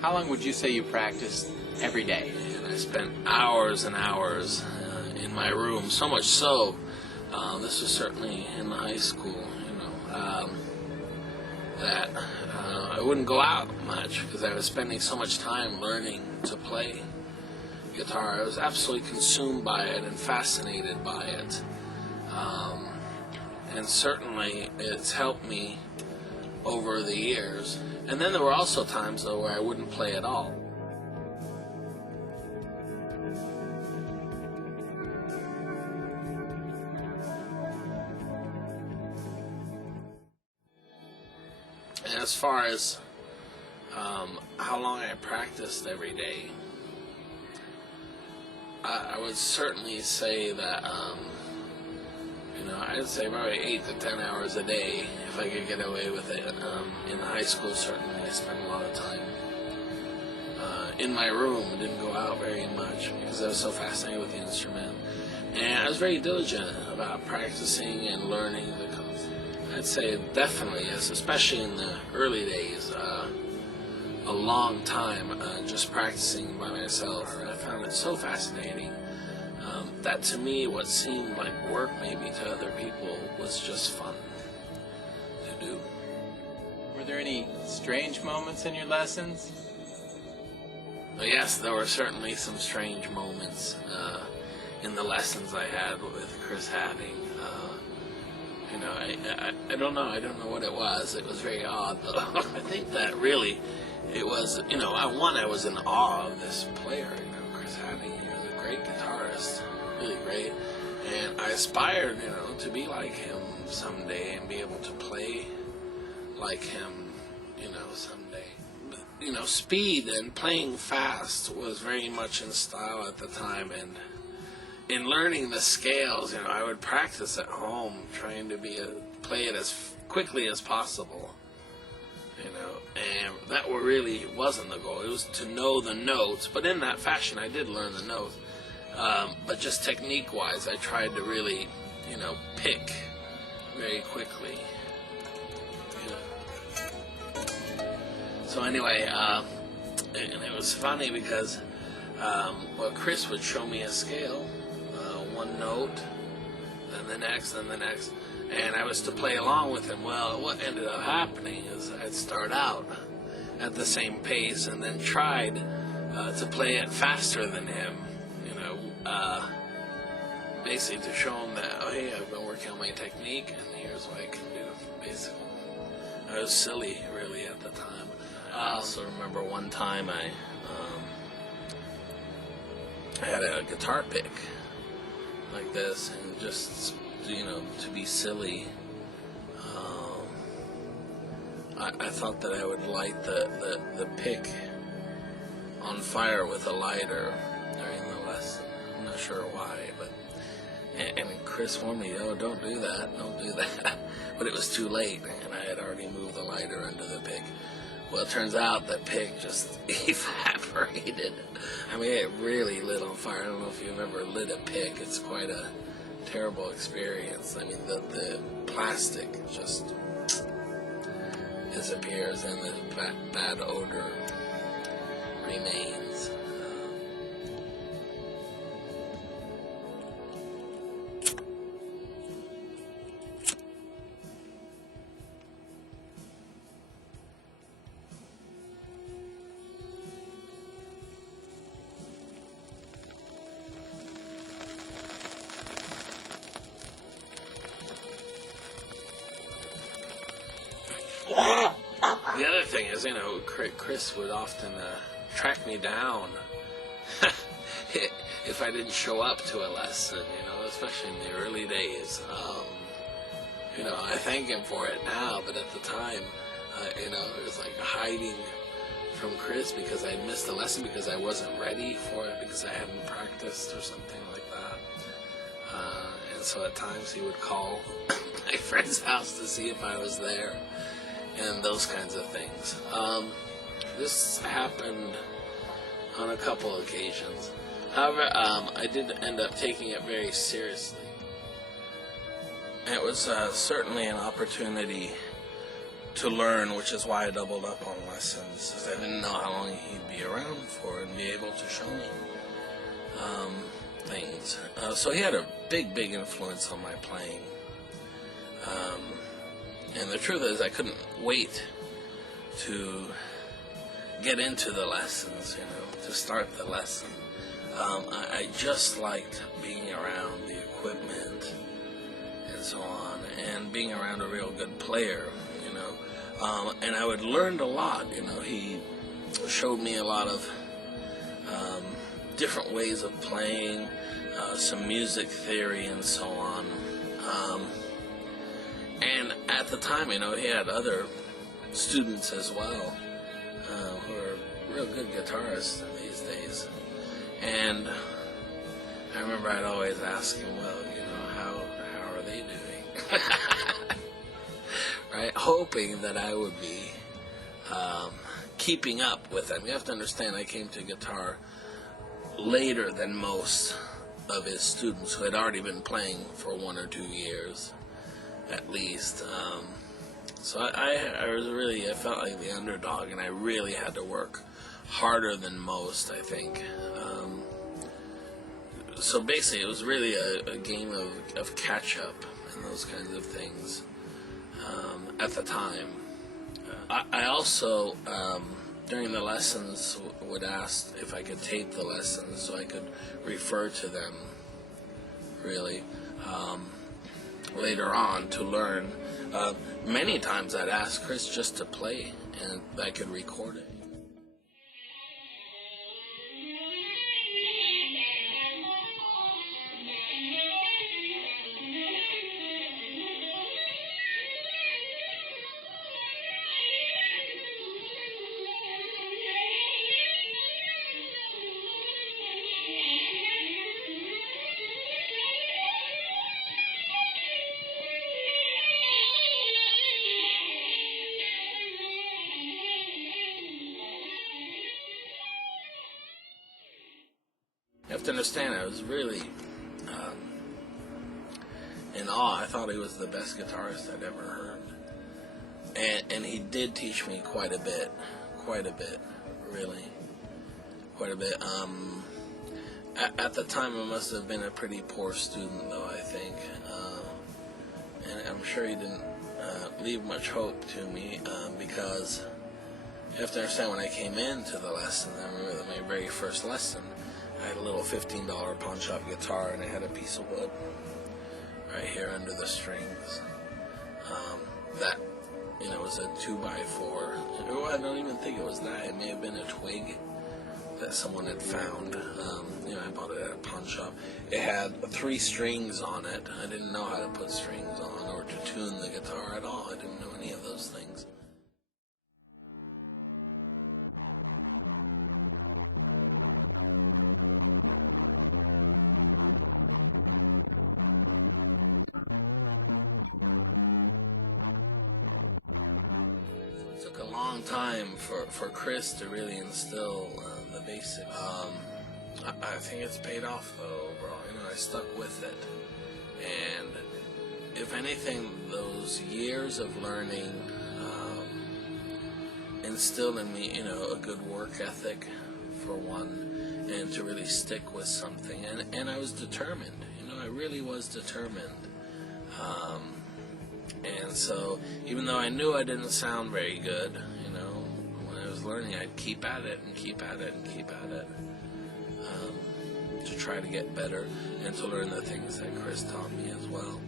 how long would you say you practiced every day? And I spent hours and hours in my room, so much so, this was certainly in high school, that I wouldn't go out much because I was spending so much time learning to play guitar. I was absolutely consumed by it and fascinated by it. And certainly it's helped me over the years. And then there were also times, though, where I wouldn't play at all. And as far as how long I practiced every day, I would certainly say that, I'd say probably 8 to 10 hours a day if I could get away with it. In high school, certainly, I spent a lot of time in my room. I didn't go out very much because I was so fascinated with the instrument. And I was very diligent about practicing and learning the concept. I'd say definitely, yes, especially in the early days, a long time just practicing by myself. I found it so fascinating that to me what seemed like work maybe to other people was just fun to do. Were there any strange moments in your lessons? Yes, there were certainly some strange moments in the lessons I had with Chris Hatting. I don't know. I don't know what it was. It was very odd, though. I think that really it was, I was in awe of this player, Chris Hatting. He was a great guitarist, really great. And I aspired, to be like him someday and be able to play like him, someday. But, speed and playing fast was very much in style at the time, and in learning the scales, I would practice at home, trying to play it as quickly as possible, and that really wasn't the goal. It was to know the notes, but in that fashion, I did learn the notes. But just technique-wise, I tried to really, pick very quickly. So anyway, and it was funny because, Chris would show me a scale, one note, then the next, and I was to play along with him. Well, what ended up happening is I'd start out at the same pace and then tried to play it faster than him, basically to show him that, oh, hey, I've been working on my technique, and here's what I can do, basically. I was silly, really, at the time. I also remember one time I had a guitar pick like this, and just, to be silly, I thought that I would light the pick on fire with a lighter during the lesson. I'm not sure why, but and Chris warned me, oh, don't do that. But it was too late, and I had already moved the lighter under the pick. Well, it turns out that pick just evaporated. I mean, it really lit on fire. I don't know if you've ever lit a pick. It's quite a terrible experience. I mean, the plastic just disappears, and the bad odor remains. The other thing is, Chris would often track me down if I didn't show up to a lesson, especially in the early days. I thank him for it now, but at the time, it was like hiding from Chris because I had missed a lesson because I wasn't ready for it, because I hadn't practiced or something like that. And so at times he would call my friend's house to see if I was there, and those kinds of things. This happened on a couple occasions. However, I did end up taking it very seriously. It was certainly an opportunity to learn, which is why I doubled up on lessons. 'Cause I didn't know how long he'd be around for and be able to show me things. So he had a big influence on my playing. And the truth is, I couldn't wait to get into the lessons, to start the lesson. I just liked being around the equipment and so on, and being around a real good player, and I would learn a lot. He showed me a lot of different ways of playing, some music theory and so on. And at the time, he had other students as well who are real good guitarists these days. And I remember I'd always ask him, well, how are they doing? Right? Hoping that I would be keeping up with them. You have to understand, I came to guitar later than most of his students who had already been playing for 1 or 2 years at least. So I felt like the underdog, and I really had to work harder than most, I think. So basically, it was really a game of catch-up and those kinds of things at the time. I also, during the lessons, would ask if I could tape the lessons so I could refer to them, really, later on to learn. Many times I'd ask Chris just to play, and I could record it. You have to understand, I was really in awe. I thought he was the best guitarist I'd ever heard. And he did teach me quite a bit, really. Quite a bit. At the time, I must have been a pretty poor student, though, I think. And I'm sure he didn't leave much hope to me, because you have to understand, when I came into the lesson, I remember my very first lesson, I had a little $15 pawn shop guitar, and I had a piece of wood right here under the strings. That, was a 2x4. I don't even think it was that. It may have been a twig that someone had found. I bought it at a pawn shop. It had 3 strings on it. I didn't know how to put strings on or to tune the guitar at all. I didn't know any of those things. It took a long time for Chris to really instill the basics. I think it's paid off, though, overall. I stuck with it. And if anything, those years of learning instilled in me, a good work ethic, for one, and to really stick with something. And I was determined. I really was determined. And so, even though I knew I didn't sound very good, when I was learning, I'd keep at it and keep at it and keep at it, to try to get better and to learn the things that Chris taught me as well.